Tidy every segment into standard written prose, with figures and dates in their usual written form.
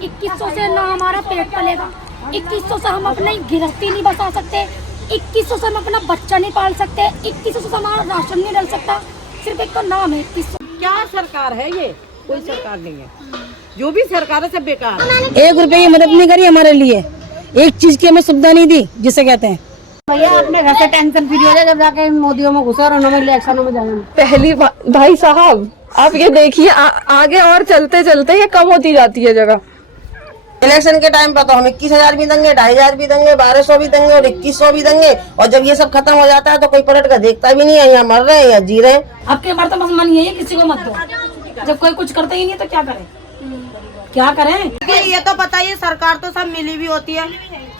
2100 से ना हमारा पेट पलेगा, 2100 से हम अपनी गिरफ्ती नहीं बचा सकते, 2100 से हम अपना बच्चा नहीं पाल सकते, 2100 से हमारा राशन नहीं डल सकता। सिर्फ एक तो नाम है 2100। क्या सरकार है ये? कोई सरकार नहीं है, जो भी सरकार है सब बेकार है। 1 रुपए की मदद नहीं करी हमारे लिए, एक चीज की हमें सुविधा नहीं दी, जिसे कहते हैं भैया अपने घर से टेंशन फ्री हो जाए जब जाके मोदियों में घुसा और उन्होंने इलेक्शनों में जाना। पहली भाई साहब आप ये देखिए आगे और चलते चलते ये कम होती जाती है जगह। इलेक्शन के टाइम पर तो हम 21,000 भी देंगे, 2,500 भी देंगे, 1,200 भी देंगे और 2,100 भी देंगे, और जब ये सब खत्म हो जाता है तो कोई पलट कर देखता भी नहीं है, यहाँ मर रहे हैं या जी रहे हैं। अब के बार तो बस मन यही है किसी को मत दो, जब कोई कुछ करता ही नहीं तो क्या करें, क्या करें। ये तो पता ही है सरकार तो सब मिली भी होती है,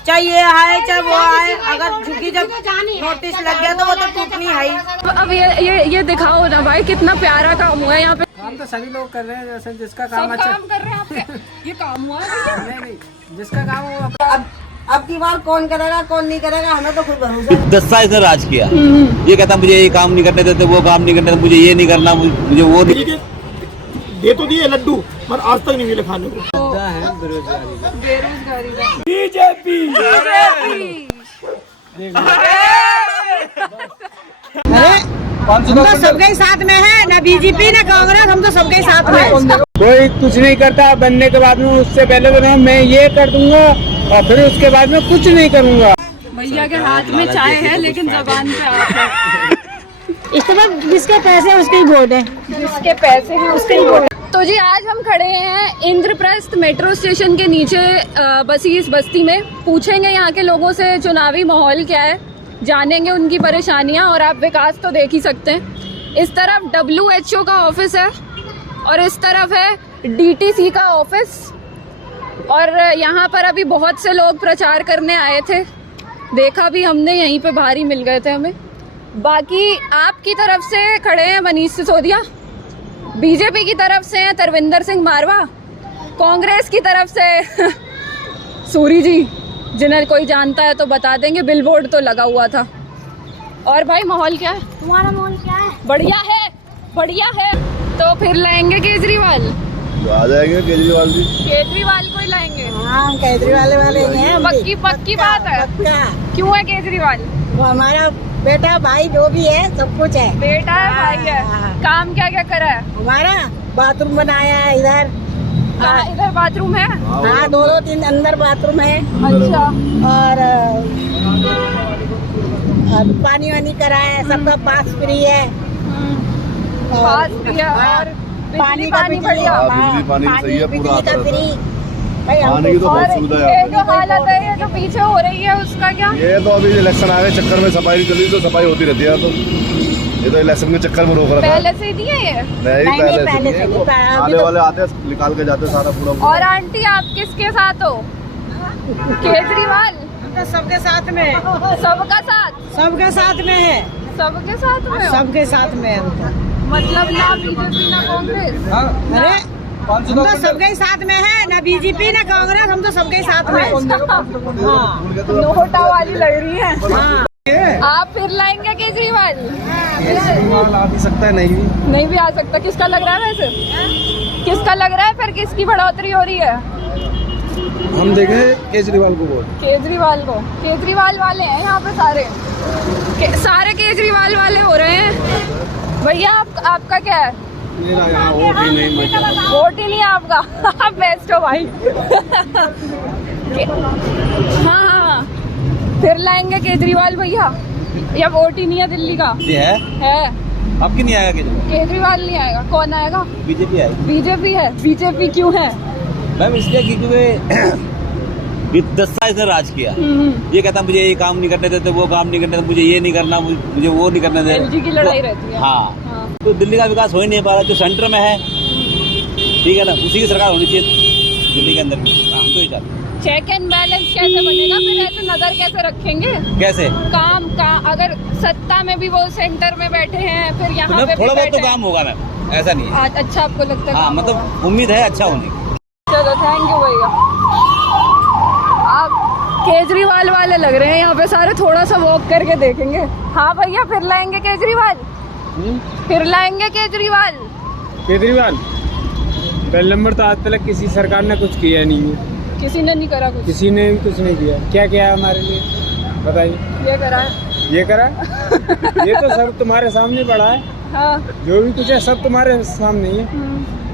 चाहे ये आए चाहे वो आए, अगर झुकी जब नोटिस लग गया तो वो तो टूटनी है ही। अब ये दिखाओ ना भाई कितना प्यारा काम हुआ है यहाँ पे। काम तो सभी लोग कर रहे हैं, जैसे जिसका काम अच्छा काम कर रहे हैं आप। ये काम हुआ है नहीं जिसका काम हो अब की बार कौन करेगा कौन नहीं करेगा, हमें तो खुद भरोसा है। 10 साल से राज किया, ये कहता मुझे ये काम नहीं करने देते, वो काम नहीं करने देते, मुझे ये नहीं करना, मुझे वो नहीं। दे तो दिए लड्डू पर आज तक नहीं मिले खाने को। है बेरोजगारी बीजेपी हम तो सबके साथ में है, ना बीजेपी ना कांग्रेस, हम तो सबके साथ में। कोई कुछ नहीं करता, बनने के बाद में उससे पहले तो मैं ये कर दूंगा और फिर उसके बाद में कुछ नहीं करूंगा। भैया के हाथ में चाय है लेकिन जबान पे आप है। इसके बाद जिसके पैसे उसके ही वोट है, जिसके पैसे हैं उसके ही वोट। तो जी आज हम खड़े हैं इंद्रप्रस्थ मेट्रो स्टेशन के नीचे बसी इस बस्ती में। पूछेंगे यहाँ के लोगों से चुनावी माहौल क्या है, जानेंगे उनकी परेशानियाँ। और आप विकास तो देख ही सकते हैं, इस तरफ WHO का ऑफिस है और इस तरफ है DTC का ऑफिस। और यहाँ पर अभी बहुत से लोग प्रचार करने आए थे, देखा भी हमने, यहीं पे भारी मिल गए थे हमें। बाकी आपकी तरफ से खड़े हैं मनीष सिसोदिया, बीजेपी की तरफ से हैं तरविंदर सिंह मारवा, कांग्रेस की तरफ से सूरी जी, जिन्हें कोई जानता है तो बता देंगे, बिलबोर्ड तो लगा हुआ था। और भाई माहौल क्या है? तुम्हारा माहौल क्या है? बढ़िया है, बढ़िया है। तो फिर लाएंगे केजरीवाल, आ जाएंगे केजरीवाल जी, केजरीवाल को ही लाएंगे। हाँ केजरीवाल वाले हैं, पक्की बात है। क्यों है केजरीवाल? वो हमारा बेटा भाई जो भी है सब कुछ है। बेटा है, भाई है। काम क्या क्या करा है? हमारा बाथरूम बनाया है इधर। इधर बाथरूम है? हाँ 2-3 अंदर बाथरूम है। अच्छा। और पानी वानी कराया है, सबका पास फ्री है। पास फ्री है और पानी बढ़िया, पानी सही है पूरा बिजली का फ्री। पानी की तो बहुत सुविधा है। ये जो हालत है, ये जो पीछे हो रही है उसका क्या? ये तो अभी इलेक्शन आ गए चक्कर में सफाई चली, तो सफाई होती रहती है। तो ये तो इलेक्शन के चक्कर में रोक रहा था। पहले से ही दिया ये? नहीं पहले से आने वाले आते निकाल के जाते सारा पूरा। और आंटी आप किसके साथ हो? केजरीवाल? सबके साथ में, सबका साथ? सबके साथ में है, सबके साथ में हो? सबके साथ में है। मतलब ना बीजेपी ना कांग्रेस? अरे हम तो सबके साथ में है, ना बीजेपी ना कांग्रेस, हम तो सबके साथ में। नोटा वाली लग रही है। आप फिर लाएंगे केजरीवाल? आ भी सकता है, नहीं भी आ सकता। किसका लग रहा है वैसे? किसका लग रहा है फिर, किसकी बढ़ोतरी हो रही है? हम देखें केजरीवाल को वोट। केजरीवाल को? केजरीवाल वाले हैं यहाँ पे सारे केजरीवाल वाले हो रहे हैं। भैया आपका क्या है? मेरा यहाँ वोट ही नहीं, वोट ही नहीं है आपका। आप बेस्ट हो भाई। हाँ फिर लाएंगे केजरीवाल भैया, या वोट ही नहीं है दिल्ली का? है। आपकी नहीं आएगा केजरीवाल नहीं आएगा, कौन आएगा? बीजेपी आएगी। बीजेपी है। बीजेपी क्यों है? मैम इसलिए क्योंकि 10 साल से राज किया, ये कहता मुझे ये काम नहीं करने देते, वो काम नहीं करने देते, मुझे ये नहीं करना, मुझे वो नहीं करने देते। एलजी की लड़ाई रहती है। हाँ। तो दिल्ली का विकास हो ही नहीं पा रहा, जो सेंटर में है, ठीक है ना, उसी की सरकार होनी चाहिए दिल्ली के अंदर भी। हम तो ही चाहते। चेक एंड बैलेंस कैसे बनेगा फिर? ऐसे नजर कैसे रखेंगे? कैसे काम का, अगर सत्ता में भी वो सेंटर में बैठे हैं, फिर यहाँ पे थोड़ा बहुत तो काम होगा मैम, ऐसा नहीं है। अच्छा आपको लगता है? हाँ मतलब उम्मीद है अच्छा होने की। चलो थैंक यू भैया। आप केजरीवाल वाले लग रहे हैं यहाँ पे सारे, थोड़ा सा वॉक करके देखेंगे। हाँ भैया फिर लाएंगे केजरीवाल? फिर लाएंगे केजरीवाल? केजरीवाल बेल नंबर तो आज तक किसी सरकार ने कुछ किया नहीं है, किसी ने नहीं करा कुछ, किसी ने भी कुछ नहीं किया। क्या किया है हमारे लिए बताइए? ये करा है। ये करा ये तो सब तुम्हारे सामने पड़ा है। हाँ। जो भी कुछ है सब तुम्हारे सामने ही है।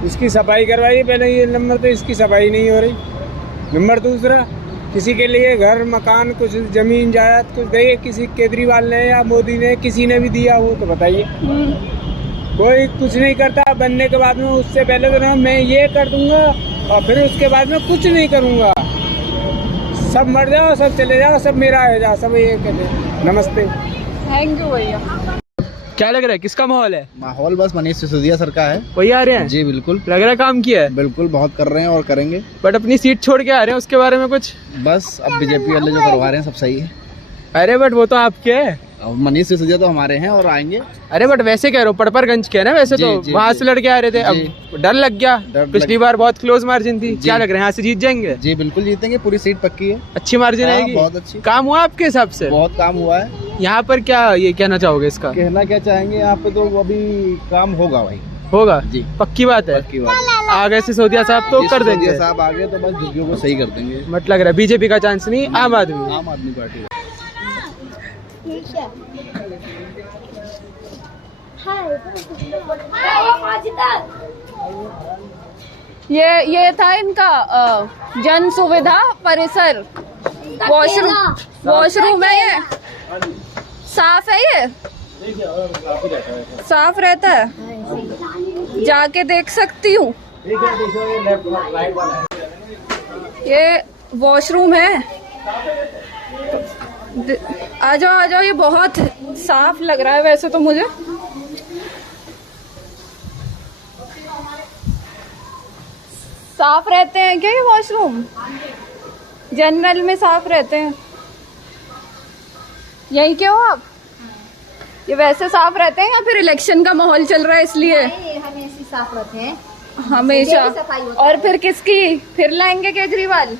इसकी सफाई करवाइए पहले, ये नंबर तो इसकी सफाई नहीं हो रही। नंबर दूसरा, किसी के लिए घर मकान कुछ जमीन जायदाद कुछ दे, किसी केजरीवाल ने या मोदी ने किसी ने भी दिया हो तो बताइए? कोई कुछ नहीं करता। बनने के बाद में उससे पहले तो ना मैं ये कर दूंगा और फिर उसके बाद में कुछ नहीं करूंगा। सब मर जाओ, सब चले जाओ, सब मेरा है जाओ, सब ये कहते। नमस्ते। थैंक यू भैया। क्या लग रहा है, किसका माहौल है? माहौल बस मनीष सिसोदिया सर का है। वही आ रहे हैं? जी बिल्कुल। लग रहा है काम किया है? बिल्कुल, बहुत कर रहे हैं और करेंगे। बट अपनी सीट छोड़ के आ रहे हैं, उसके बारे में कुछ? बस अब बीजेपी वाले जो करवा रहे हैं सब सही है। अरे बट वो तो आपके है। अब मनीष सिसोदिया तो हमारे हैं और आएंगे। अरे बट वैसे कह रहे हो पड़परगंज के है ना, वैसे तो वहाँ से लड़के आ रहे थे। अब डर लग गया, पिछली बार बहुत क्लोज मार्जिन थी। क्या लग रहा है यहाँ से जीत जाएंगे? जी बिल्कुल जीतेंगे, पूरी सीट पक्की है। अच्छी मार्जिन आएगी? बहुत अच्छी। काम हुआ आपके हिसाब से? बहुत काम हुआ है। यहाँ पर क्या ये कहना चाहोगे इसका? कहना क्या चाहेंगे, यहाँ पे तो अभी काम होगा भाई। होगा जी, पक्की बात है। पक्की बात है। आगे सिसोदिया साहब तो कर देंगे। साहब आगे तो बस झुग्गियों को सही कर देंगे। मत लग रहा है बीजेपी का चांस नहीं, आम आदमी पार्टी। ये था इनका जन सुविधा परिसर। वॉशरूम है ये, साफ है ये, साफ रहता है, जाके देख सकती हूँ। ये वॉशरूम है, आ जाओ, ये बहुत साफ लग रहा है वैसे तो मुझे। साफ रहते हैं क्या ये वॉशरूम? जनरल में साफ रहते हैं? यही क्यों आप? ये वैसे साफ रहते हैं या फिर इलेक्शन का माहौल चल रहा है इसलिए? हमेशा साफ रहते हैं, हमेशा। और फिर किसकी फिर लाएंगे केजरीवाल?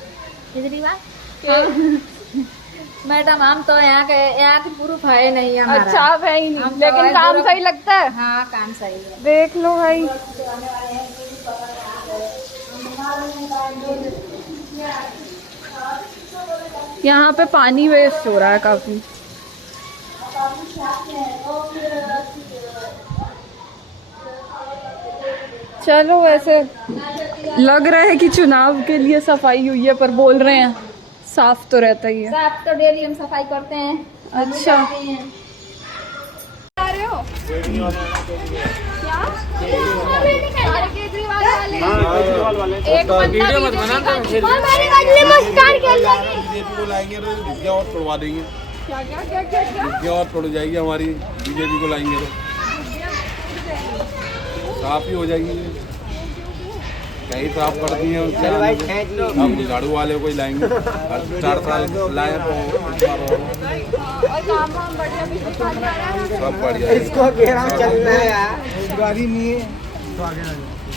मैडम हम तो यहाँ के प्रूफ है नहीं हमारा। अच्छा, आप है ही नहीं, लेकिन काम सही लगता है। हाँ काम सही है। देख लो भाई, यहाँ पे पानी वेस्ट हो रहा है काफी। चलो, वैसे लग रहा है कि चुनाव के लिए सफाई हुई है, पर बोल रहे हैं साफ तो रहता ही है। साफ तो डेली हम सफाई करते हैं। अच्छा, आ रहे हो क्या? केजरीवाल वाले एक वीडियो मत बनाना, लाएंगे तो झुग्गियाँ और तोड़वा देंगे। क्या और तोड़ जाएगी हमारी, बीजेपी को लाएंगे तो साफ ही हो जाएगी। कहीं साफ कर दिए उससे, हम झाड़ू वाले को ही लाएंगे। 4 साल लाए सब बढ़िया। इसको घेरा चलना है यार, रोजगारी नहीं है।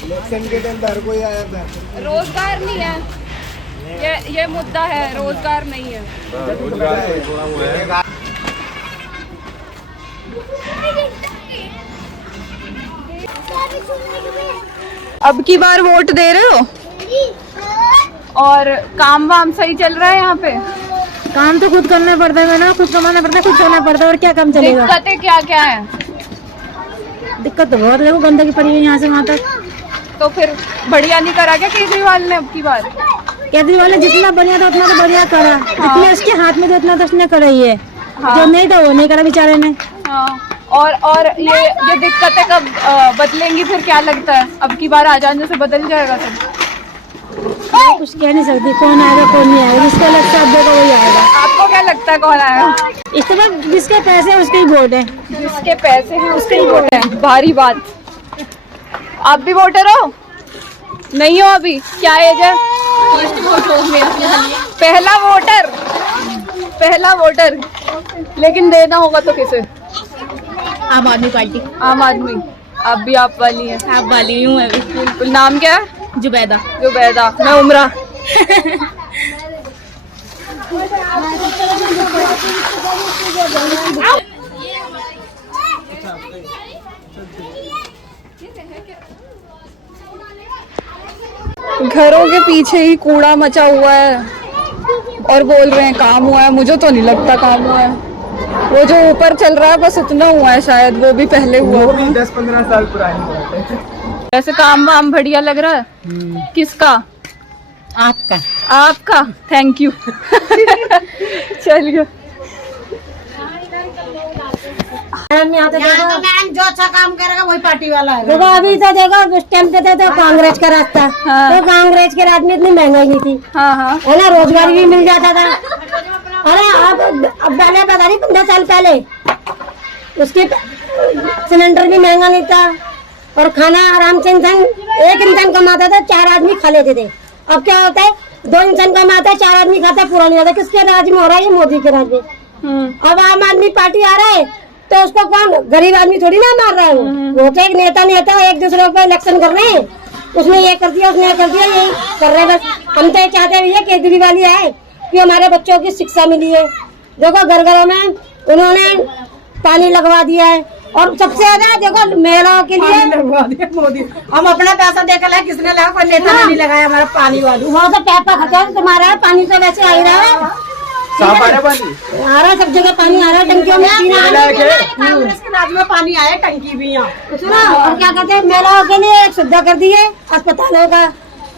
इलेक्शन के टाइम हर कोई आया था। रोजगार नहीं है, ये मुद्दा है, रोजगार नहीं है। रोजगार तो थोड़ा वो है। अब की बार वोट दे रहे हो और काम वाम सही चल रहा है यहाँ पे? काम तो खुद करना पड़ता है ना, खुद कमाना पड़ता है, खुद करना पड़ता है, और क्या काम चलेगा? दिक्कतें क्या क्या है? दिक्कत तो बहुत, देखो गंदगी पड़ी है यहाँ से वहाँ तक। तो फिर बढ़िया नहीं करा क्या केजरीवाल ने अब की बार? केजरीवाल ने जितना बढ़िया था उतना तो बढ़िया करा। जितना उसके हाथ में तो उतना तो उसने करा ही है। जो नहीं था वो नहीं करा बेचारे ने। और ये दिक्कतें कब बदलेंगी फिर, क्या लगता है? अब की बार आ जाने से बदल जाएगा सब? कुछ कह नहीं सकती कौन आएगा कौन नहीं आएगा, जिसका लगता है अब वही आएगा। आपको क्या लगता है कौन आएगा? इसके बाद जिसके पैसे है उसके ही वोट है। जिसके पैसे हैं उसके ही वोट है, भारी बात। आप भी वोटर हो? नहीं हो अभी? क्या एज है? पहला वोटर, लेकिन देना होगा तो किसे? आम आदमी पार्टी। आम आदमी। आप भी आप वाली हैं? आप वाली हूँ मैं भी। बिल्कुल। नाम क्या है? जुबैदा। मैं उमरा। घरों के पीछे ही कूड़ा मचा हुआ है और बोल रहे हैं काम हुआ है। मुझे तो नहीं लगता काम हुआ है। वो जो ऊपर चल रहा है बस उतना हुआ है, शायद वो भी पहले हुआ होगा। 10-15 साल पुरानी बात है। वैसे काम वाम बढ़िया लग रहा है। किसका? आपका। आपका, थैंक यू। चलिए यहाँ तो मैम जो अच्छा काम करेगा वही पार्टी वाला है। देखो अभी तो देखो उस टाइम पे तो कांग्रेस का रास्ता, तो कांग्रेस के राज में इतनी महंगाई नहीं थी, हाँ हाँ है ना, रोजगार भी मिल जाता था। अरे अब पहले पता नहीं 15 साल पहले उसके सिलेंडर भी महंगा नहीं था और खाना आराम से इंसान, एक इंसान कमाता था 4 आदमी खा लेते थे। अब क्या होता है, 2 इंसान कमाता है 4 आदमी खाता है, पूरा नहीं होता। किसके राज में हो रहा है? ये मोदी के राज में। अब आम आदमी पार्टी आ रहा है तो उसको कौन, गरीब आदमी थोड़ी ना मार रहा है। वो तो एक नेता एक दूसरे को इलेक्शन कर रहे हैं, उसने ये कर दिया उसने ये कर दिया, यही कर रहे हैं बस। हम तो ये चाहते हैं भैया केजरीवाल ही आए कि हमारे बच्चों की शिक्षा मिली है। देखो घर घरों में उन्होंने पानी लगवा दिया है और सबसे ज्यादा देखो महिलाओं के लिए लगवा दिया मोदी। हम अपना पैसा देकर लाए, किसने लगा? कोई नेता ने नहीं लगाया हमारा पानी वाली। वो तो पैपा खर्चा तुम्हारा पानी तो वैसे आ ही रहा है, साफ आ रहा पानी, आ रहा सब जगह पानी आ रहा है, टंकियों में कांग्रेस के राज में पानी आया, टंकी भी यहाँ। सुना, और क्या कहते हैं, महिलाओं के लिए एक सुविधा कर दी है अस्पतालों का,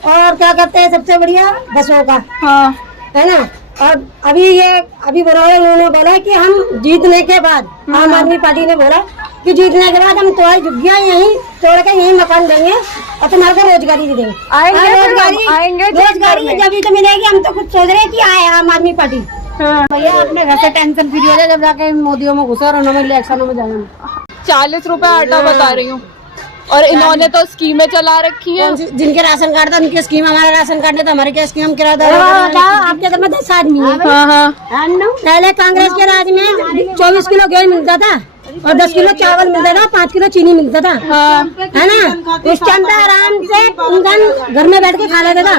और क्या कहते हैं सबसे बढ़िया बसों का, हाँ है ना। और अभी बरौल उन्होंने बोला कि हम जीतने के बाद, आम आदमी पार्टी ने बोला कि जीतने के बाद हम तुम्हारी झुग्गियाँ यहीं तोड़ के यहीं मकान देंगे और तुम्हारे को रोजगारी भी देंगे। रोजगारी जब तो मिलेगी। हम तो कुछ सोच रहे हैं कि आए आम आदमी पार्टी। भैया अपने घर से टेंशन फ्री हो जाए जब जाके मोदियों में घुसा और उन्होंने इलेक्शनों में जाना। 40 रुपए आटा बता रही हूँ, और इन्होंने तो स्कीमें चला रखी हैं। जिनके राशन कार्ड था उनकी स्कीम, हमारा राशन कार्ड नहीं था, हमारे क्या स्कीम, हम किराएदार। आपके घर में 10 आदमी है। हाँ हाँ पहले कांग्रेस के राज में 24 किलो गेहूं मिलता था और 10 किलो चावल मिलता था, 5 किलो चीनी मिलता था, है ना। उस टाइम पे आराम से इंसान घर में बैठ के खा लेता था।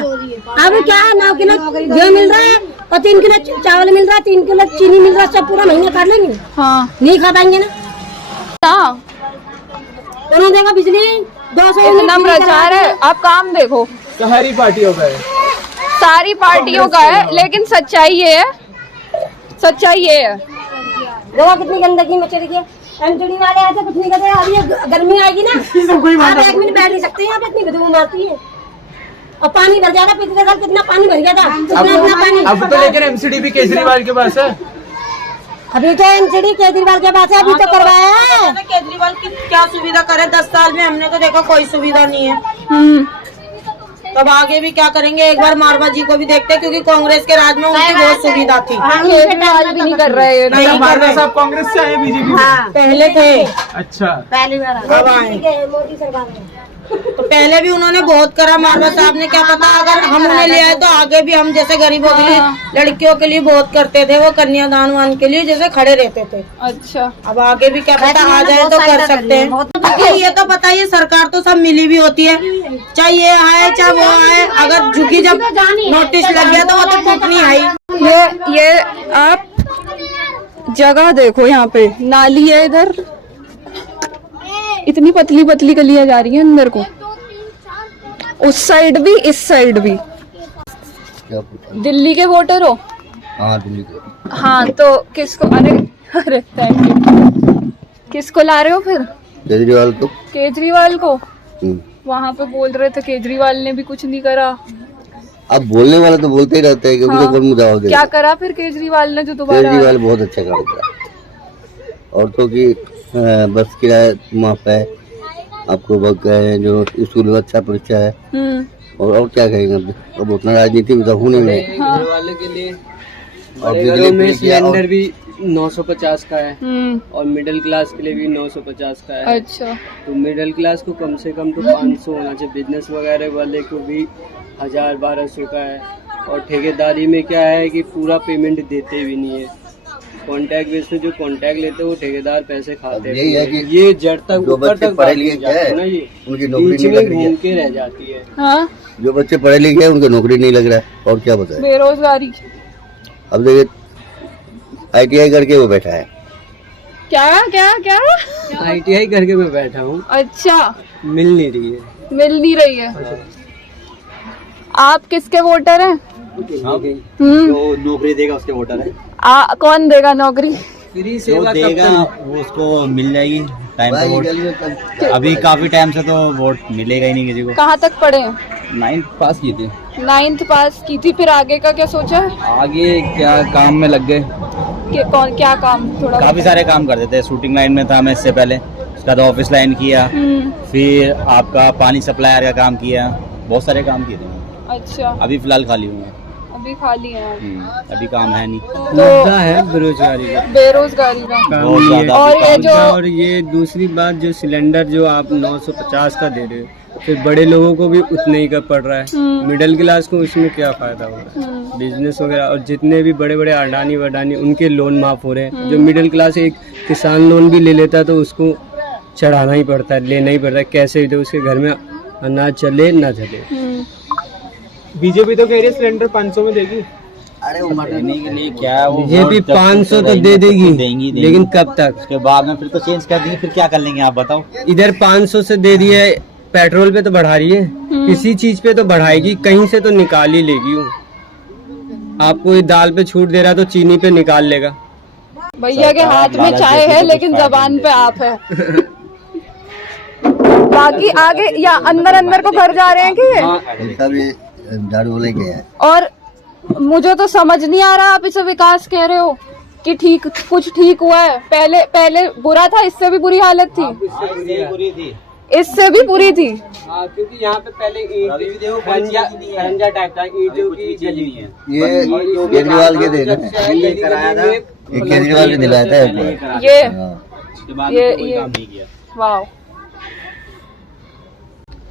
अब क्या 9 किलो गेहूं मिल रहा है और 3 किलो चावल मिल रहा है, 3 किलो चीनी मिल रहा है, सब पूरा महीना काट लेंगे। हाँ नहीं खा पाएंगे ना। उन्होंने देखा बिजली 200 इतना प्रचार है, आप काम देखो। सारी पार्टियों का है, सारी पार्टियों का है, लेकिन सच्चाई ये है, सच्चाई ये है। देखो कितनी गंदगी मची रही है। एमसीडी वाले ऐसे कुछ नहीं करते। अब ये गर्मी आएगी ना, आप 1 मिनट बैठ नहीं सकते यहाँ पे, इतनी बदबू मारती है। और पानी भर जाता, पिछले साल कितना पानी भर गया था, इतना पानी। अब तो लेकिन एमसीडी भी केजरीवाल के पास है। अभी तो एमसीडी केजरीवाल के पास है, अभी तो करवाया है। केजरीवाल की क्या सुविधा करे 10 साल में? हमने तो देखा कोई सुविधा नहीं है। तब आगे भी क्या करेंगे? एक बार मारवा जी को भी देखते हैं, क्योंकि कांग्रेस के राज में उनकी बहुत सुविधा थी। केजरीवाल भी नहीं कर रहे, नहीं कर रहे। सब कांग्रेस से आए, बीजेपी पहले थे। अच्छा, पहली बार अब आए मोदी सरकार में। तो पहले भी उन्होंने बहुत करा। मारवा साहब ने क्या पता, अगर हम उन्हें ले आए तो आगे भी हम जैसे गरीबों के लिए, लड़कियों के लिए बहुत करते थे। वो कन्यादान वान के लिए जैसे खड़े रहते थे। अच्छा, अब आगे भी क्या पता आ जाए तो कर सकते हैं। ये तो बताइए, सरकार तो सब मिली भी होती है, चाहे ये आए चाहे वो आए। अगर झुकी जब नोटिस लग गया तो वो तो टूटनी है। ये आप जगह देखो, यहाँ पे नाली है, इधर इतनी पतली पतली गलियां जा रही हैं अंदर को, उस साइड भी इस साइड भी। दिल्ली के वोटर हो? हाँ, दिल्ली के। हाँ, तो किसको, अरे थैंक यू, किसको ला रहे हो फिर? केजरीवाल को। केजरीवाल को? वहाँ पे बोल रहे थे केजरीवाल ने भी कुछ नहीं करा। अब बोलने वाले तो बोलते ही रहते हैं, क्योंकि तो कौन जवाब देगा। क्या करा फिर केजरीवाल ने जो दोबारा? केजरीवाल बहुत अच्छा काम करा। औरतों की बस किराया माफ है, आपको जो स्कूल में अच्छा परीक्षा है, और क्या कहेंगे। अब उतना राजनीति में तो हूँ नहीं मैं। वाले के लिए घरों में सिलेंडर भी 950 का है, और मिडिल क्लास के लिए भी 950 का है। अच्छा, तो मिडिल क्लास को कम से कम तो 500 होना चाहिए। बिजनेस वगैरह वाले को भी 1000-1200 का है। और ठेकेदारी में क्या है कि पूरा पेमेंट देते भी नहीं है। कॉन्ट्रैक्ट बेस पे जो कॉन्ट्रैक्ट लेते हैं वो ठेकेदार पैसे खाते हैं। यही है कि ये जड़ तक ऊपर तक पढ़े लिखे क्या है ना, ये उनकी नौकरी नहीं लग रही है, घूम के रह जाती है। हाँ? जो बच्चे पढ़े लिखे हैं उनकी नौकरी नहीं लग रहा है, और क्या बताए। बेरोजगारी। अब देखिए ITI करके वो बैठा है। क्या क्या क्या? ITI करके मैं बैठा हूँ। अच्छा, मिल नहीं रही है। मिल नहीं रही है। आप किसके वोटर हैं? जो नौकरी देगा उसके वोटर है। कौन देगा नौकरी? फ्री जो सेवा देगा वो उसको मिल जाएगी टाइम पे वोट। अभी काफी टाइम से तो वोट मिलेगा ही नहीं किसी को। कहाँ तक पढ़े हैं? 9th पास की थी। 9th पास की थी, फिर आगे का क्या सोचा है? आगे क्या काम में लग गए। क्या काम? थोड़ा काफी सारे काम करते थे। शूटिंग लाइन में था मैं इससे पहले, उसके बाद ऑफिस लाइन किया, फिर आपका पानी सप्लायर का काम किया, बहुत सारे काम किए थे। अच्छा, अभी फिलहाल खाली हूँ। अभी खाली है। अभी काम है नहीं। मुद्दा है बेरोजगारी का। बेरोजगारी का बहुत ज्यादा। और ये दूसरी बात, जो सिलेंडर जो आप 950 का दे रहे हो, फिर बड़े लोगों को भी उतना ही का पड़ रहा है। मिडिल क्लास को उसमें क्या फायदा हो रहा है? बिजनेस वगैरह और जितने भी बड़े बड़े अडानी वडानी उनके लोन माफ हो रहे हैं। जो मिडिल क्लास एक किसान लोन भी ले लेता है तो उसको चढ़ाना ही पड़ता है, लेना ही पड़ता है, कैसे भी तो उसके घर में अनाज चले ना चले। बीजेपी तो कह रही है सिलेंडर 500 में देगी। अरे वो देने के लिए क्या, वो बीजेपी 500 तो दे देगी, लेकिन कब तक? उसके बाद में फिर तो चेंज कर देंगे, फिर क्या कर लेंगे आप बताओ। इधर 500 से दे दिया है, पेट्रोल पे तो बढ़ा रही है, किसी चीज पे तो बढ़ाएगी, कहीं से तो निकाल ही लेगी वो। आपको ये दाल पे छूट दे रहा है तो चीनी पे निकाल लेगा। भैया के हाथ में चाय है लेकिन जबान पे आप है। बाकी आगे या अंदर अंदर को घर जा रहे हैं कि झाड़ू लेके आए। और मुझे तो समझ नहीं आ रहा, आप इसे विकास कह रहे हो कि ठीक, कुछ ठीक हुआ है। पहले बुरा था, इससे भी बुरी हालत थी। इससे भी बुरी थी। क्योंकि यहाँ पे पहले खंजा टाइप था, ईंटों की गली है। ये केजरीवाल के दे रहे हैं, ये केजरीवाल ने दिलाया था। ये वाह,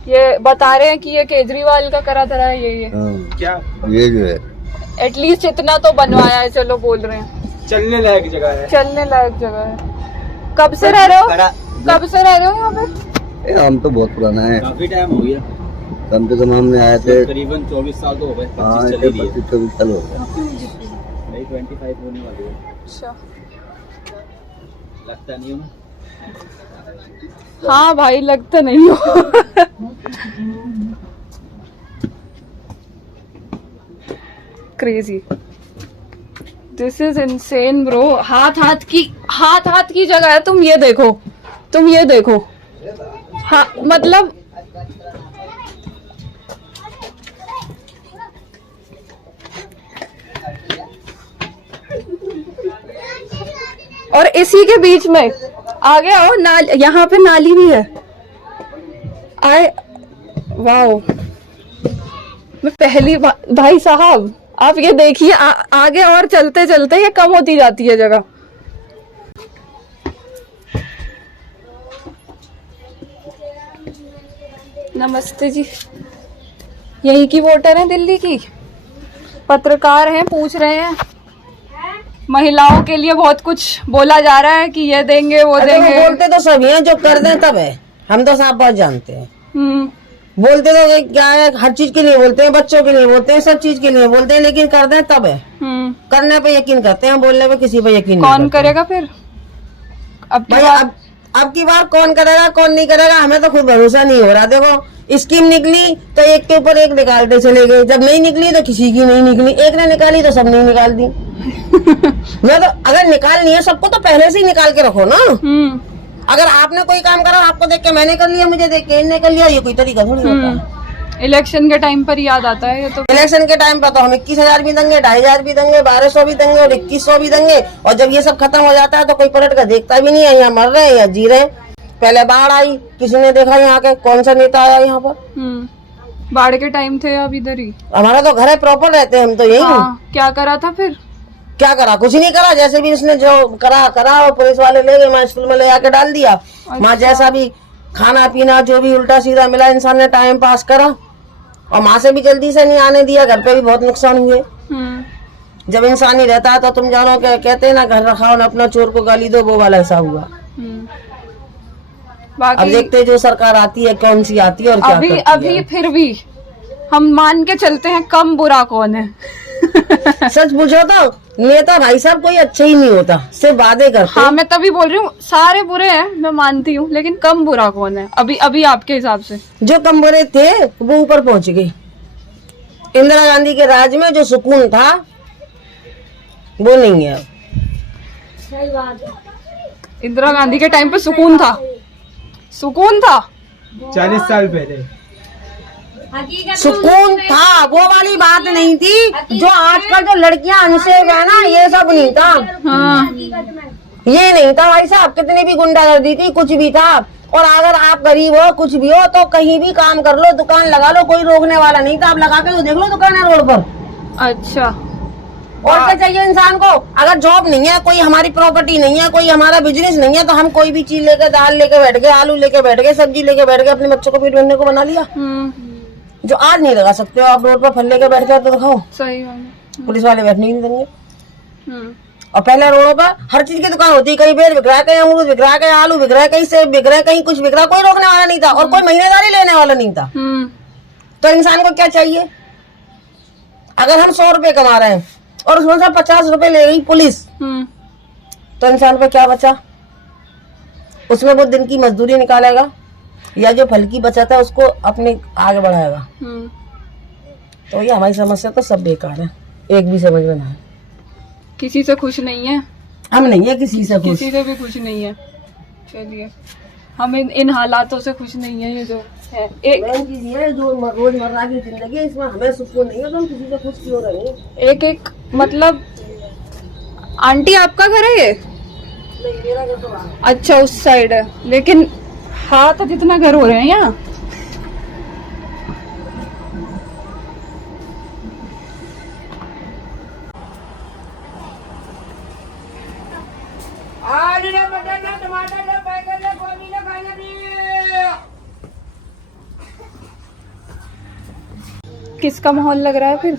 ये बता रहे हैं कि ये केजरीवाल का करा धरा है। ये क्या, ये जो है एटलीस्ट इतना तो बनवाया है, चलो बोल रहे हैं। चलने लायक जगह है। चलने लायक जगह है। कब से रह रहे हो? कब से रह रहे हो यहाँ पे? हम तो बहुत पुराना है, काफी टाइम हो गया। कम से कम हमने आए थे करीबन 24 साल तो हो गए। 25-24 साल हो गए। नहीं 25 होने वाली है। अच्छा, लगता नहीं हो ना? हाँ भाई, लगता नहीं हो। Crazy, this is insane bro. हाथ की जगह है। तुम ये देखो, हाँ मतलब और इसी के बीच में आ गया और यहाँ पे नाली भी है। वाओ, मैं पहली भाई साहब आप ये देखिए, आगे और चलते चलते ये कम होती जाती है जगह। नमस्ते जी, यही की वोटर हैं, दिल्ली की पत्रकार हैं, पूछ रहे हैं। महिलाओं के लिए बहुत कुछ बोला जा रहा है कि ये देंगे वो देंगे। बोलते तो सभी हैं, जो कर दें तब है। हम तो साफ बात जानते हैं। बोलते तो क्या है, हर चीज के लिए बोलते हैं, बच्चों के लिए बोलते हैं, सब चीज के लिए बोलते हैं, लेकिन कर दें तब है। करने पे यकीन करते हैं, बोलने पे किसी पे यकीन कौन करेगा फिर? अब की बार कौन करेगा कौन नहीं करेगा, हमें तो खुद भरोसा नहीं हो रहा। देखो स्कीम निकली तो एक के ऊपर एक निकालते चले गए, जब नहीं निकली तो किसी की नहीं निकली, एक ने निकाली तो सब नहीं निकाल दी। मैं तो अगर निकालनी है सबको तो पहले से ही निकाल के रखो ना। अगर आपने कोई काम करा, आपको देख के मैंने कर लिया, मुझे देख के इनने कर लिया, ये कोई तरीका थोड़ी होता है। इलेक्शन के टाइम पर याद आता है ये तो। इलेक्शन के टाइम पर तो हम 21,000 भी देंगे, 2,500 भी देंगे, 1,200 भी देंगे और 2,100 भी देंगे। और जब ये सब खत्म हो जाता है तो कोई पलट कर देखता भी नहीं है, यहाँ मर रहे हैं या जी रहे हैं। पहले बाढ़ आई, किसी ने देखा यहाँ के कौन सा नेता आया यहाँ पर? बाढ़ के टाइम थे अब इधर ही। हमारा तो घर है, प्रॉपर रहते हैं हम तो यही। क्या करा था फिर? क्या करा? कुछ नहीं करा, जैसे भी इसने जो करा और पुलिस वाले ले गए, मैं स्कूल में ले जाके डाल दिया। माँ जैसा भी खाना पीना जो भी उल्टा सीधा मिला, इंसान ने टाइम पास करा और माँ से भी जल्दी से नहीं आने दिया। घर पे भी बहुत नुकसान हुए। जब इंसान ही रहता है तो तुम जानो, क्या कहते हैं ना, घर रखाओ ना अपना चोर को गाली दो, वो वाला ऐसा हुआ। अब देखते जो सरकार आती है कौन सी आती है और क्या करती है। अभी फिर भी हम मान के चलते हैं, कम बुरा कौन है? सच पूछो तो नेता भाई साहब कोई अच्छा ही नहीं होता, सिर्फ वादे करते। हाँ, मैं तभी बोल रही हूँ, सारे बुरे हैं मैं मानती हूँ, लेकिन कम बुरा कौन है अभी आपके हिसाब से? जो कम बुरे थे वो ऊपर पहुँच गए। इंदिरा गांधी के राज में जो सुकून था वो नहीं है अब। इंदिरा गांधी के टाइम पे सुकून था, सुकून था। 40 साल पहले सुकून था, वो वाली बात नहीं थी जो आजकल जो लड़कियां अनसेफ है ना, ये सब नहीं था। हाँ। ये नहीं था भाई साहब, कितनी भी गुंडागर्दी थी, कुछ भी था। और अगर आप गरीब हो, कुछ भी हो, तो कहीं भी काम कर लो, दुकान लगा लो, कोई रोकने वाला नहीं था। आप लगा के तो देख लो दुकान है रोड पर। अच्छा, और क्या चाहिए इंसान को? अगर जॉब नहीं है, कोई हमारी प्रॉपर्टी नहीं है, कोई हमारा बिजनेस नहीं है, तो हम कोई भी चीज लेके, दाल लेके बैठ गए, आलू लेके बैठ गए, सब्जी लेके बैठ गए, अपने बच्चों को पेट भरने को बना लिया। जो आज नहीं लगा सकते हो आप रोड पर फल लेके बैठ जाओ तो दिखाओ, सही बात है। पुलिस वाले बैठने नहीं देंगे। और पहले रोडों पर हर चीज की दुकान होती, कहीं बेर बिक रहा है, कहीं अमरूद बिक रहा है, कहीं आलू बिक रहा है, कहीं सेब बिक रहा है, कहीं कुछ बिक रहा है, कोई रोकने वाला नहीं था और कोई महीनेदारी लेने वाला नहीं था। तो इंसान को क्या चाहिए? अगर हम 100 रुपए कमा रहे हैं और उसमें से 50 रुपए ले गई पुलिस, तो इंसान को क्या बचा? उसमें वो दिन की मजदूरी निकालेगा या जो फल की बचत है उसको अपने आगे बढ़ाएगा। तो ये हमारी समस्या तो सब बेकार है, एक भी समझ में ना है। किसी से खुश नहीं है हम, नहीं है किसी से खुश, किसी से भी खुश नहीं है। चलिए, हम इन हालातों से खुश नहीं है। ये जो है एक चीज ये जो रोजमर्रा की जिंदगी है, इसमें हमें सुकून नहीं है, तो हम किसी से खुश क्यों रहेंगे? एक मतलब आंटी आपका घर है ये? नहीं, मेरा घर तो वहाँ। अच्छा, उस साइड है, लेकिन हाथ जितना घर हो रहे हैं यहाँ। किसका माहौल लग रहा है फिर?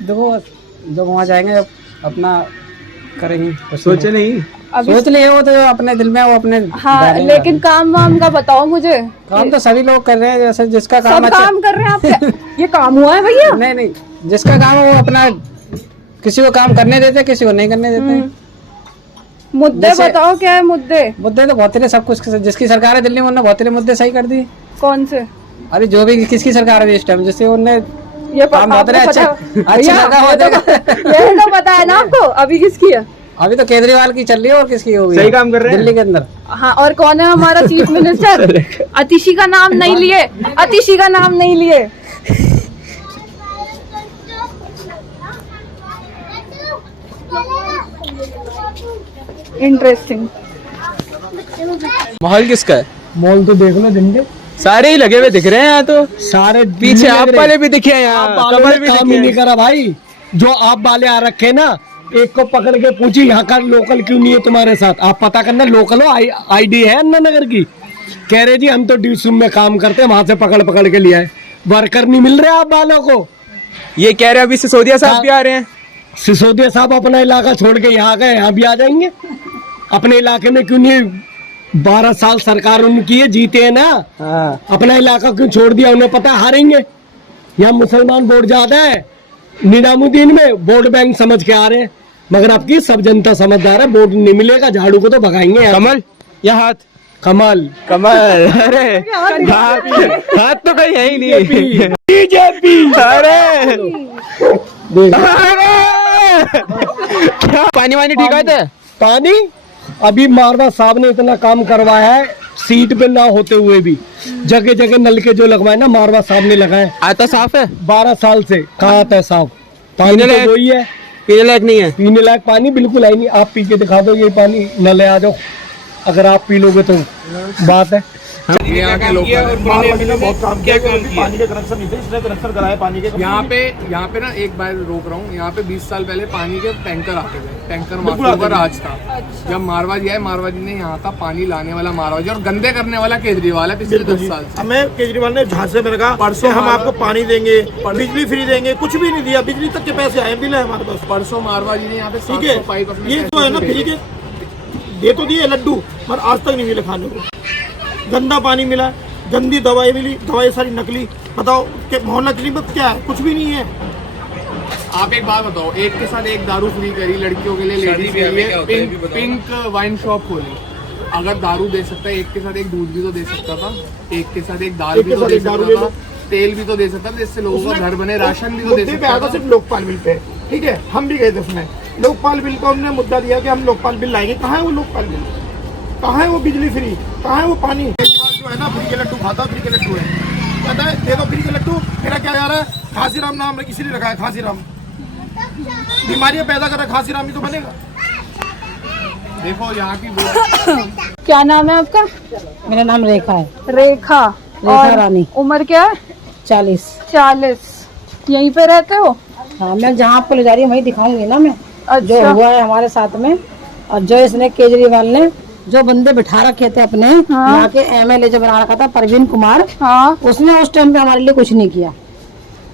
देखो, जब वहाँ जाएंगे अपना करेंगे, सोचे नहीं, सोच लिए वो तो अपने दिल में, वो अपने। हाँ, लेकिन काम वाम का बताओ मुझे। काम तो सभी लोग कर रहे हैं, जैसे जिसका काम सब अच्छा। काम कर रहे हैं आप? ये काम हुआ है भैया? नहीं, जिसका काम है वो अपना, किसी को काम करने देते, किसी को नहीं करने देते। मुद्दे बताओ, क्या है मुद्दे? मुद्दे तो बहुत सब कुछ, जिसकी सरकार है दिल्ली में उन्होंने बहुत मुद्दे सही कर दिए। कौन से? अरे जो भी किसकी सरकार है इस टाइम, जिससे उन्होंने ये काम बहुत अच्छा ये तो पता है ना आपको? अभी किसकी है? अभी तो केजरीवाल की चल रही है, और किसकी होगी? सही काम कर रहे हैं दिल्ली के अंदर। हाँ, और कौन है हमारा चीफ मिनिस्टर? अतिशी का नाम नहीं लिए, अतिशी का नाम नहीं लिए। इंटरेस्टिंग। माहौल किसका है? मॉल तो देख लो, दिन के सारे ही लगे हुए दिख रहे हैं यहाँ तो। सारे पीछे आप वाले भी दिखे हैं, यहाँ कमल भी काम ही नहीं करा भाई। जो आप वाले आ रखे ना, एक को पकड़ के पूछी यहाँ का लोकल क्यों नहीं है तुम्हारे साथ? आप पता करना, लोकल हो, आईडी है अन्ना नगर की। कह रहे जी हम तो ड्यूसरूम में काम करते हैं, वहां से पकड़ के लिया है। वर्कर नहीं मिल रहे आप वालों को। ये कह रहे अभी सिसोदिया साहब भी आ रहे हैं। सिसोदिया साहब अपना इलाका छोड़ के यहाँ गए, यहाँ भी आ जाएंगे। अपने इलाके में क्यों नहीं? 12 साल सरकार उनकी है, जीते है ना। अपना इलाका क्यों छोड़ दिया? उन्हें पता हारेंगे। यहाँ मुसलमान वोट ज्यादा है, निजामुद्दीन में वोट बैंक समझ के आ रहे हैं, मगर आपकी सब जनता समझदार है, वोट नहीं मिलेगा, झाड़ू को तो भगाएंगे। कमल या हाथ? कमल। अरे हाथ तो कहीं है ही नहीं। बीजेपी। अरे क्या पानी वानी ठीक है? पानी अभी मारवा साहब ने इतना काम करवाया है, सीट पे ना होते हुए भी जगह जगह नलके जो लगवाए ना, मारवा साहब ने लगाए। आता साफ है? 12 साल से कहाँ आता है साफ? पानी तो वही है, पीने लायक नहीं है। पीने लायक पानी बिल्कुल है नहीं। आप पी के दिखा दो, ये पानी नले आ जाओ, अगर आप पी लोगे तो बात है। यहाँ के लोग बहुत काम किया, पानी के कनेक्शन नहीं थे, इसने कनेक्शन कराया पानी के। यहाँ पे ना एक बार रोक रहा हूँ, यहाँ पे 20 साल पहले पानी के टैंकर आते थे, टैंकर माफिया का राज था। अच्छा। जब मारवाड़ी आए, मारवाड़ी ने यहाँ का पानी लाने वाला मारवाड़ी और गंदे करने वाला केजरीवाल है पिछले 10 साल से। हमें केजरीवाल ने झांसे में रखा, परसों हम आपको पानी देंगे, बिजली फ्री देंगे, कुछ भी नहीं दिया। बिजली तक के पैसे आए, बिल है हमारे पास। परसों मारवाड़ी ने यहाँ पे ठीक है, ये जो है ना फ्री के दे तो दिए लड्डू, पर आज तक नहीं मिले खाने को। गंदा पानी मिला, गंदी दवाई मिली, दवाई सारी नकली। बताओ कि माहौल नकली में क्या है? कुछ भी नहीं है। आप एक बात बताओ, एक के साथ एक दारू फ्री करी लड़कियों के लिए, लेडीज के लिए, पिंक वाइन शॉप खोली। अगर दारू दे सकता है, एक के साथ एक दूध भी तो दे सकता था, एक के साथ एक दाल भी तो दे सकता था। तेल भी तो दे सकता था जिससे लोगों का घर बने, राशन भी तो दे मुद्दे पे सकता आया था था। सिर्फ लोकपाल बिल पे, ठीक है, हम भी गए थे उसमें। लोकपाल बिल को हमने मुद्दा दिया कि हम लोकपाल बिल लाएंगे। कहाँ है वो लोकपाल बिल, कहाँ है वो बिजली फ्री, कहाँ है वो पानी। जो है ना फ्री के लड्डू खाता, फ्री के लड्डू है, कहता है दे दो फ्री के लड्डू। मेरा क्या जा रहा है, खांसी राम नाम इसीलिए रखा है, खांसी राम। बीमारियां पैदा कर रहा है, खांसी राम ही तो बनेगा। देखो यहाँ की क्या नाम है आपका? मेरा नाम रेखा है, रेखा। और रानी। उम्र क्या है? 40। 40। यहीं पे रहते हो? हाँ, मैं जहाँ आपको ले जा रही हूँ वही दिखाऊंगी ना मैं। जो अच्छा। हुआ है हमारे साथ में, और जो इसने केजरीवाल ने जो बंदे बिठा रखे थे अपने यहाँ के MLA जो बना रखा था परवीन कुमार, हाँ। उसने उस टाइम पे हमारे लिए कुछ नहीं किया।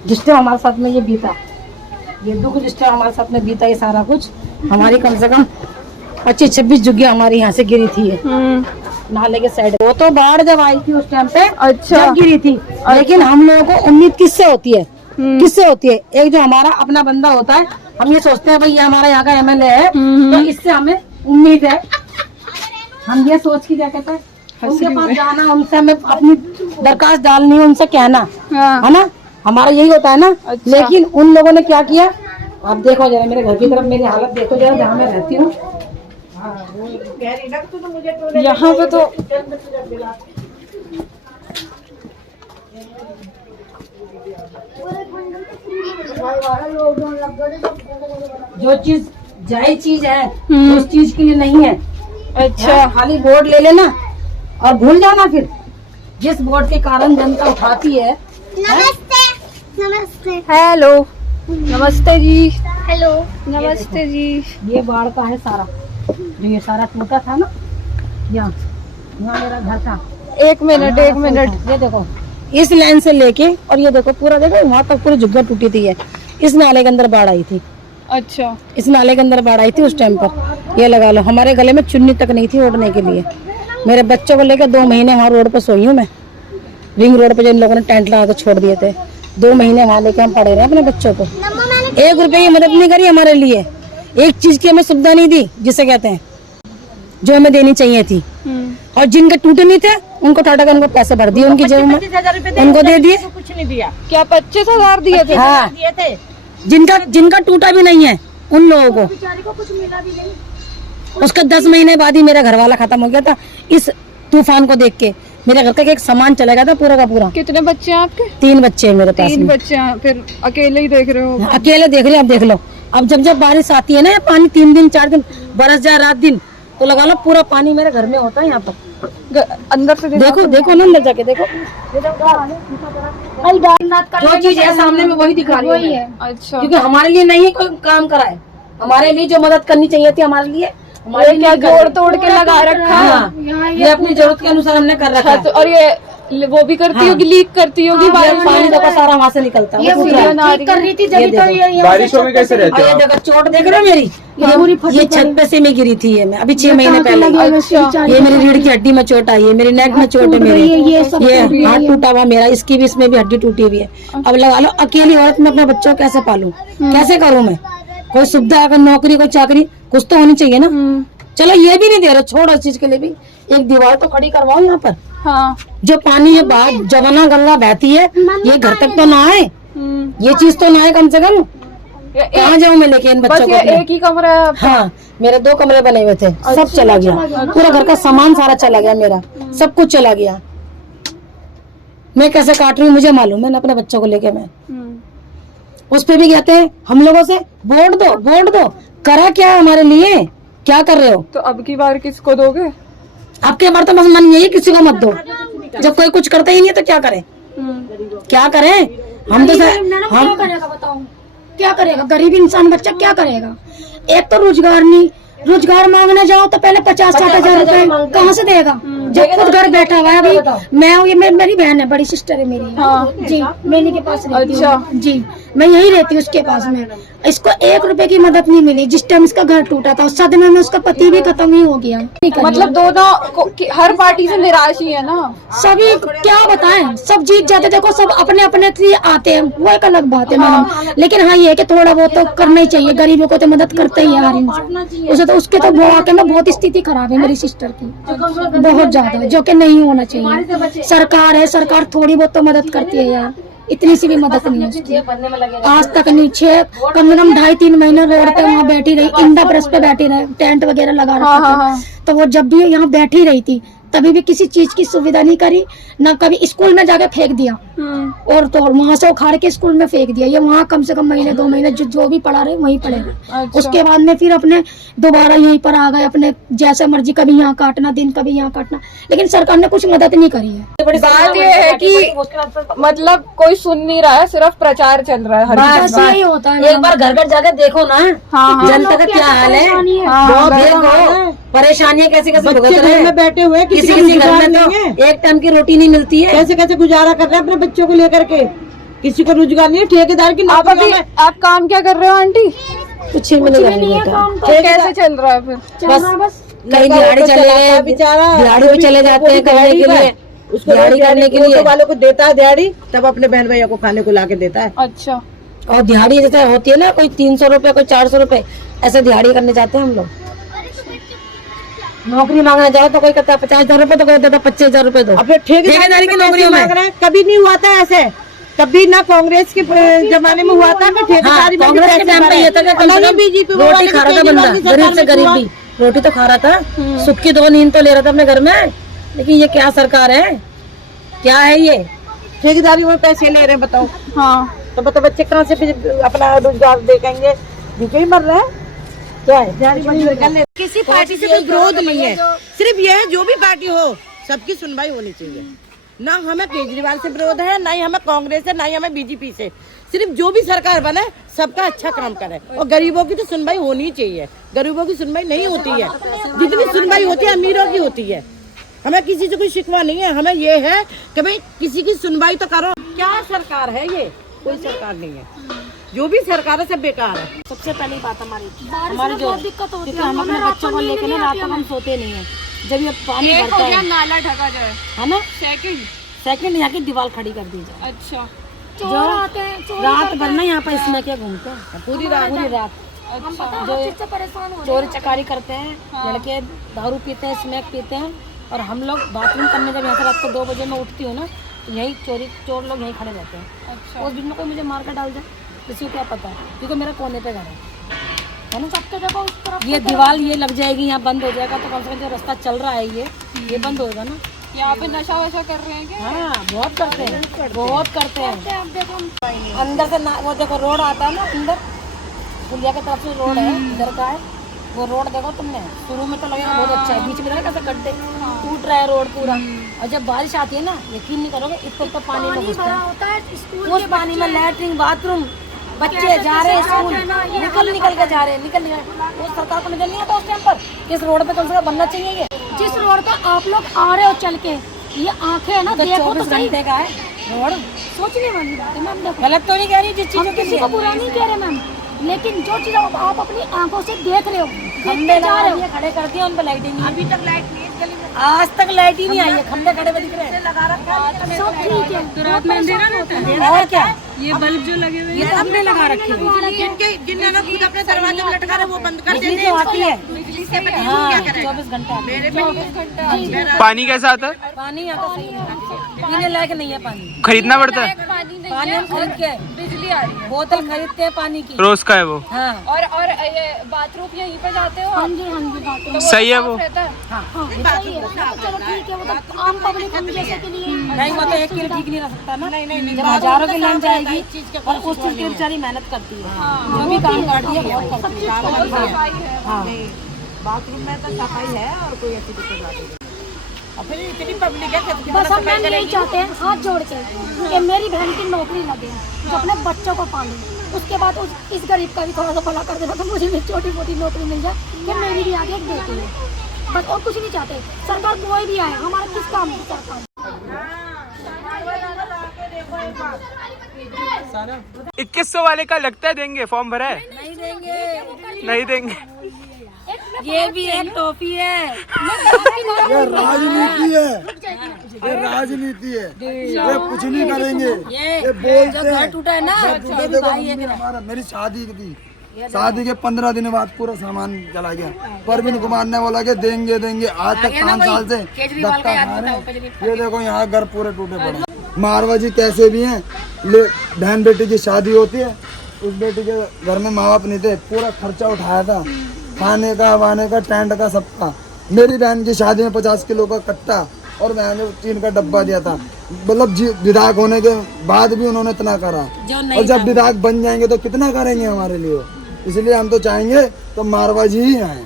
जिस टाइम हमारे साथ में ये बीता, ये दुख जिस टाइम हमारे साथ में बीता, ये सारा कुछ हमारी कम से कम 25-26 झुग्गियां हमारी यहाँ से गिरी थी नाले के साइड। वो तो बाढ़ जब आई थी उस टाइम पे, अच्छा। जब गिरी थी। लेकिन हम लोगों को उम्मीद किससे होती है, किससे होती है? एक जो हमारा अपना बंदा होता है, हम ये सोचते हैं भाई ये हमारा यहाँ का MLA है, तो इससे हमें उम्मीद है। हम ये सोच के क्या कहते हैं, उनके पास जाना, उनसे हमें अपनी दरखास्त डालनी, उनसे कहना, है ना, हमारा यही होता है ना। लेकिन उन लोगों ने क्या किया, आप देखो जरा मेरे घर की तरफ, मेरी हालत देखो जरा, जहाँ मैं रहती हूँ यहाँ पे तो जो चीज जायज चीज है उस चीज के लिए नहीं है। अच्छा। खाली वोट ले लेना और भूल जाना। फिर जिस वोट के कारण जनता उठाती है। नमस्ते। नमस्ते। हेलो, नमस्ते जी। हेलो, नमस्ते जी। ये बाढ़ का है सारा, जो ये सारा टूटा था ना, यहाँ मेरा घर था। एक मिनट। ये देखो इस लाइन से लेके, और ये देखो पूरा, देखो वहाँ तक पूरी झुग्गा टूटी थी। इस नाले के अंदर बाढ़ आई थी। अच्छा। इस नाले के अंदर बाढ़ आई थी उस टाइम पर। ये लगा लो हमारे गले में चुन्नी तक नहीं थी ओढ़ने के लिए। मेरे बच्चों को लेकर 2 महीने वहाँ रोड पर सोई हूँ मैं, रिंग रोड पे जो इन लोगों ने टेंट लगा कर छोड़ दिए थे। 2 महीने वहाँ लेके हम पड़े रहे अपने बच्चों को। 1 रुपए की मदद नहीं करी हमारे लिए, एक चीज की हमें सुविधा नहीं दी, जिसे कहते हैं जो हमें देनी चाहिए थी। और जिनके टूटे नहीं थे उनको ठाटा उनको पैसे भर दिए, उनकी जेब में उनको दे दिए। कुछ नहीं दिया क्या? 25,000 दिए थे? हाँ, जिनका टूटा भी नहीं है उन लोगों को कुछ मिला भी नहीं। उसका 10 महीने बाद ही मेरा घर वाला खत्म हो गया था। इस तूफान को देख के मेरे घर का एक सामान चला गया था पूरा का पूरा। कितने बच्चे हैं आपके? 3 बच्चे हैं मेरे पास। 3 बच्चे हैं, फिर अकेले ही देख रहे हो? अकेले देख रहे हो, अब देख लो। अब जब बारिश आती है ना, ये पानी 3 दिन 4 दिन बरस जाए, रात दिन, तो लगा लो पूरा पानी मेरे घर में होता है। यहाँ पर अंदर से देखो ना, अंदर जाके देखो। जो चीज है सामने में वही दिखा रही है। अच्छा। क्योंकि हमारे लिए नहीं कोई काम करा है, हमारे लिए जो मदद करनी चाहिए थी हमारे लिए, हमारे क्या जोड़ तोड़ के लगा रखा है। हाँ, ये अपनी जरूरत के अनुसार हमने कर रखा है। और ये वो भी करती होगी, लीक करती होगी। पानी देखो सारा वहाँ से निकलता है। ये कर रही थी जब तो ये बारिशों में कैसे रहते और ये देखो चोट देख रहे हो मेरी, ये छत पे से मैं गिरी थी। ये मैं अभी 6 महीने पहले, ये मेरी रीढ़ की हड्डी में चोट आई है, मेरी नेक में चोट है, मेरी ये हाथ टूटा हुआ मेरा, इसकी भी इसमें भी हड्डी टूटी हुई है। अब लगा लो अकेली औरत में अपने बच्चों को कैसे पालूं, कैसे करूं मैं? कोई सुविधा, अगर नौकरी, कोई चाकरी, कुछ तो होनी चाहिए ना। चलो ये भी नहीं दे रहे, छोड़ उस चीज के लिए भी एक दीवार तो खड़ी करवाओ यहाँ पर। हाँ। जो पानी ये बाहर जमुना गंगा बहती है, ये घर तक तो ना आए, ये चीज तो ना आए कम से कम। कहाँ जाऊँ मैं लेके इन बच्चों को? एक ही कमरा है? हाँ, मेरे 2 कमरे बने हुए थे, सब चला गया। पूरा घर का सामान सारा चला गया, मेरा सब कुछ चला गया। मैं कैसे काट रही हूँ मुझे मालूम है ना, अपने बच्चों को लेके मैं उस पे भी कहते हैं हम लोगों से वोट दो, वोट दो। करा क्या है हमारे लिए, क्या कर रहे हो? तो अब की बार किसको दोगे? आपके बार तो बस मन यही, किसी को मत दो। जब कोई कुछ करता ही नहीं तो क्या करें, क्या करें हम? तो क्या करेगा बताओ, क्या करेगा गरीब इंसान बच्चा, क्या करेगा? एक तो रोजगार नहीं, रोजगार मांगने जाओ तो पहले 50-60 हजार रुपए कहाँ से देगा? जब खुद घर बैठा हुआ है। अभी मैं, ये मेरी बहन है, बड़ी सिस्टर है मेरी जी, मैनी के पास रहती हूँ जी, मैं यही रहती हूँ उसके पास में। इसको 1 रुपए की मदद नहीं मिली। जिस टाइम इसका घर टूटा था उस सदमे में उसका पति भी खत्म ही हो गया। मतलब दोनों हर पार्टी से निराश ही है ना सभी, क्या बताएं, सब जीत जाते। देखो सब अपने अपने लिए आते हैं, वो एक अलग बात है मैडम। लेकिन हाँ ये है कि थोड़ा बहुत तो करना ही चाहिए, गरीबों को तो मदद करते ही है हर इंसान। उसे तो उसके तो वाकई में बहुत स्थिति खराब है मेरी सिस्टर की, बहुत ज्यादा, जो कि नहीं होना चाहिए। सरकार है, सरकार थोड़ी बहुत तो मदद करती है यार। इतनी सी भी मदद नहीं है उसकी। आज तक नहीं, कम से कम 2.5-3 महीने रोड पे वहाँ बैठी रही, इंदा प्रेस पे बैठी रही, टेंट वगैरह लगा रखा था, तो वो जब भी यहाँ बैठी रही थी तभी भी किसी चीज की सुविधा नहीं करी, ना कभी स्कूल में जाके फेंक दिया और तो वहां से उखाड़ के स्कूल में फेंक दिया। ये वहाँ कम से कम महीने 2 महीने जो भी पढ़ा रहे वहीं पढ़े। उसके बाद में फिर अपने दोबारा यहीं पर आ गए, अपने जैसे मर्जी, कभी यहाँ काटना दिन, कभी यहाँ काटना, लेकिन सरकार ने कुछ मदद नहीं करी है। बात ये है कि मतलब कोई सुन नहीं रहा है, सिर्फ प्रचार चल रहा है हर चीज़। यही होता है। एक बार घर घर जाके देखो ना जनता का क्या हाल है, वो देखो परेशानियां कैसे कैसे भुगत रहे हैं। बैठे हुए किसी घर में तो एक टाइम की रोटी नहीं मिलती है, कैसे कैसे गुजारा कर रहे हैं अपने बच्चों को लेकर के। किसी को रोजगार नहीं है, ठेकेदार की आप अभी आप काम क्या कर रहे हो आंटी? कुछ ही नहीं है काम। कैसे चल रहा है फिर? बस कहीं दिहाड़ी चले गए, दिहाड़ी भी चले जाते हैं करने के लिए, उसको दिहाड़ी करने के लिए वालों को देता है दिहाड़ी, तब अपने बहन भैया को खाने को ला के देता है। अच्छा, और दिहाड़ी जैसे होती है ना, कोई 300 रुपए, कोई 400 रुपए, ऐसे दिहाड़ी करने जाते हैं हम लोग। नौकरी मांगने जाओ तो कोई कहता है 50,000 रुपए, तो कोई कहता है 25,000 रुपए दो। अब ठेकेदारी की नौकरी मांग रहे हैं। कभी नहीं हुआ था ऐसे, कभी ना कांग्रेस के जमाने में हुआ था, ठेकेदारी में कांग्रेस के टाइम पे ये था कि बीजेपी रोटी खा रहा था बंदा, गरीब से गरीब भी रोटी तो खा रहा था, सुख की 2 नींद तो ले रहा था अपने घर में। लेकिन ये क्या सरकार है, क्या है ये? ठेकेदारी में पैसे ले रहे हैं, बताओ। हाँ, तो बताओ बच्चे कहाँ से अपना रोजगार देखेंगे? भूखे ही मर रहे हैं। क्या है, किसी पार्टी से कोई विरोध नहीं है, सिर्फ ये है जो भी पार्टी हो सबकी सुनवाई होनी चाहिए। ना हमें केजरीवाल से विरोध है, ना ही हमें कांग्रेस से, ना ही हमें बीजेपी से। सिर्फ जो भी सरकार बने सबका अच्छा काम करे, और गरीबों की तो सुनवाई होनी चाहिए। गरीबों की सुनवाई नहीं होती है, जितनी सुनवाई होती है अमीरों की होती है। हमें किसी से कोई शिकवा नहीं है, हमें ये है कि भाई किसी की सुनवाई तो करो। क्या सरकार है ये? कोई सरकार नहीं है, जो भी सरकार है सब बेकार है। सबसे पहली बात हमारी जो दिक्कत होती है, हम अपने बच्चों को लेकर ना रात को हम सोते नहीं है। जब ये पानी भरता है, नाला ढका जाए, है ना, सेकंड यहाँ की दीवार खड़ी कर दी जाए। अच्छा, जो रात भर ना यहाँ पर इसमें क्या घूमते हैं पूरी रात। जो चोरी चकारी करते हैं, लड़के दारू पीते हैं, स्मैक पीते हैं, और हम लोग बाथरूम करने जब यहाँ से रात को 2 बजे मैं उठती हूँ ना, तो यही चोर लोग यहीं खड़े रहते हैं। अच्छा, उस दिन में कोई मुझे मार कर डाल जाए, किसी को क्या पता है, क्योंकि मेरा कोने पे घर है ना। सबके जगह उस तरफ ये दीवार ये लग जाएगी, यहाँ बंद हो जाएगा, तो कम से कम जो रास्ता चल रहा है ये बंद होगा ना। यहाँ पे नशा वशा कर रहे हैं क्या? हाँ, बहुत करते हैं, बहुत करते हैं। अंदर से वो देखो रोड आता है ना, अंदर पुलिया की तरफ से रोड है, इधर का है वो रोड। देखो तुमने, शुरू में तो लगेगा बहुत अच्छा है, बीच में कैसे गड्ढे, टूट रहा है रोड पूरा। और जब बारिश आती है ना, यकीन नहीं करोगे, इतना पानी में घुसते हैं। उस पानी में लैट्रिन बाथरूम, बच्चे जा रहे हैं स्कूल, निकल के जा रहे हैं, वो सरकार को नजर नहीं आता उस टाइम पर किस रोड पे कम से कम बनना चाहिए। ये जिस रोड पे आप लोग आ रहे हो चल के, ये आंखें है ना, तो देखो तो 24 घंटे का है रोड। सोचने वाली बात है मैम। देखो, गलत तो नहीं कह रही, जिस चीज़ किसी को बुरा नहीं कह रहे मैम, लेकिन जो चीज आप अपनी आंखों से देख रहे हो, खंबे जा रहे हो, खड़े कर दिए, उन पर लाइटिंग नहीं, अभी तक लाइट नहीं है गली में, आज तक लाइट ही नहीं आई है, खंबे खड़े हुए दिख रहे हैं। सब ठीक है, तो रात में अंधेरा रहता है। और क्या, ये बल्ब जो लगे हुए ये तो हमने लगा रखे हैं, जिनने ना खुद अपने दरवाजे में लटका रहे वो बंद कर बिजली देते तो आती है। बिजली से हाँ, 24 घंटे। पानी कैसा आता है? पानी यहाँ तो सही है, पीने लायक नहीं है पानी, खरीदना पड़ता है? पानी हम खरीद के, बिजली आ रही है, बोतल खरीदते हैं पानी की, रोज का है वो? हाँ। और ये बाथरूम यहीं पे जाते हो? हाँ जी बात सही है वो? रहता है? सही है। चलो ठीक है, वो तो आम पब्लिक हम जैसे के लिए नहीं, वो तो एक के लिए ठीक नहीं रह सकता ना, जब हजारों की लाइन जाएगी और उस चीज की बेचारी मेहनत करती है, जो भी काम करती है बहुत करती है। हाँ, बाथरूम में तो सफाई है और कोई ऐसी दिक्कत नहीं। और फिर इतनी पब्लिक है, बस हम मैम यही चाहते हैं हाथ जोड़ के कि मेरी बहन की नौकरी लगे, जो अपने बच्चों को पाले, उसके बाद इस गरीब का भी थोड़ा सा भला कर देना, तो मुझे भी छोटी मोटी नौकरी मिल जाए कि मेरी भी आगे एक बेटी है, बस और कुछ नहीं चाहते। सरकार कोई भी आए, हमारा किस काम है सरकार। 2100 वाले का लगता है देंगे, फॉर्म भरा है? नहीं देंगे। ये भी एक टॉफी है, ये राजनीति है, ये राजनीति है, ये कुछ नहीं करेंगे। ये बोलते हैं, टूटा है ना, हमारा मेरी शादी थी, शादी के 15 दिन बाद पूरा सामान चला गया। परवीन कुमार ने बोला कि देंगे, आज तक 5 साल से धक्का खा रहे हैं। ये देखो यहाँ घर पूरे टूटे पड़े। मारवा जी कैसे भी हैं, बहन बेटी की शादी होती है, उस बेटी के घर में माँ बाप नहीं थे, पूरा खर्चा उठाया था, खाने का, वाने का, टेंट का, सबका। मेरी बहन की शादी में 50 किलो का कट्टा और मैंने 3 का डब्बा दिया था। मतलब विधायक होने के बाद भी उन्होंने इतना करा, और जब विधायक बन जाएंगे तो कितना करेंगे हमारे लिए। इसलिए हम तो चाहेंगे तो मारवा जी ही आए।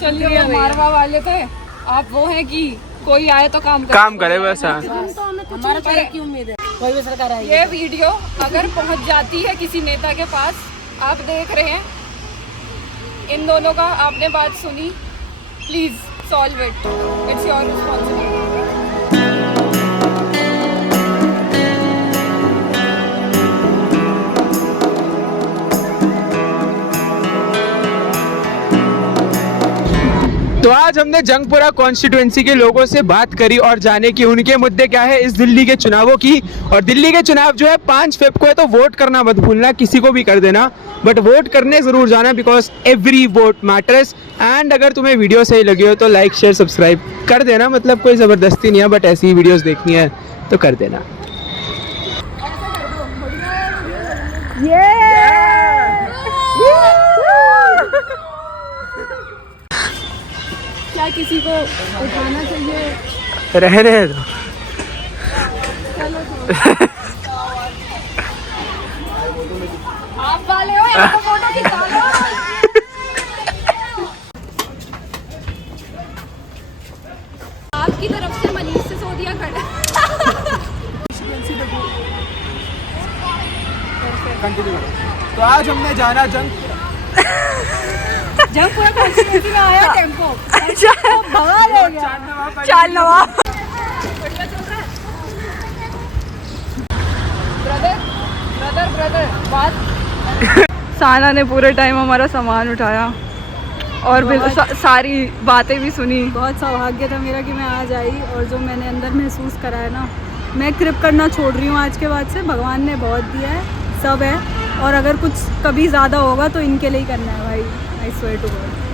चलिए मारवा वाले थे, आप वो हैं कि कोई आए तो काम करे वैसा। हमारा तो एक ही उम्मीद है, कोई भी सरकार आएगी। ये वीडियो अगर पहुंच जाती है किसी नेता के पास, आप देख रहे हैं इन दोनों का, आपने बात सुनी, please solve it, it's your responsibility. तो आज हमने जंगपुरा कॉन्स्टिट्यूएंसी के लोगों से बात करी और जाने की उनके मुद्दे क्या है इस दिल्ली के चुनावों की। और दिल्ली के चुनाव जो है 5 फ़रवरी को है, तो वोट करना मत भूलना, किसी को भी कर देना, बट वोट करने ज़रूर जाना, because every vote matters. And अगर तुम्हें वीडियो सही लगी हो तो लाइक शेयर सब्सक्राइब कर देना, मतलब कोई ज़बरदस्ती नहीं है, बट ऐसी ही वीडियोज़ देखनी है तो कर देना। क्या किसी को उठाना चाहिए? रहने दो। आप वाले हो या तो फोटो खिंचा लो। आपकी तरफ से मनीष सिसोदिया खड़ा। तो आज हमने जाना जंगपुरा कॉन्स्टिट्यूएंसी में आया टेम्पो, भगा ले गया। चाल नवा ब्रदर बात। साना ने पूरे टाइम हमारा सामान उठाया और भी सारी बातें भी सुनी। बहुत सौभाग्य था मेरा कि मैं आज आई, और जो मैंने अंदर महसूस करा है ना, मैं क्रिप करना छोड़ रही हूँ आज के बाद से। भगवान ने बहुत दिया है, सब है, और अगर कुछ कभी ज़्यादा होगा तो इनके लिए ही करना है भाई। I swear to God.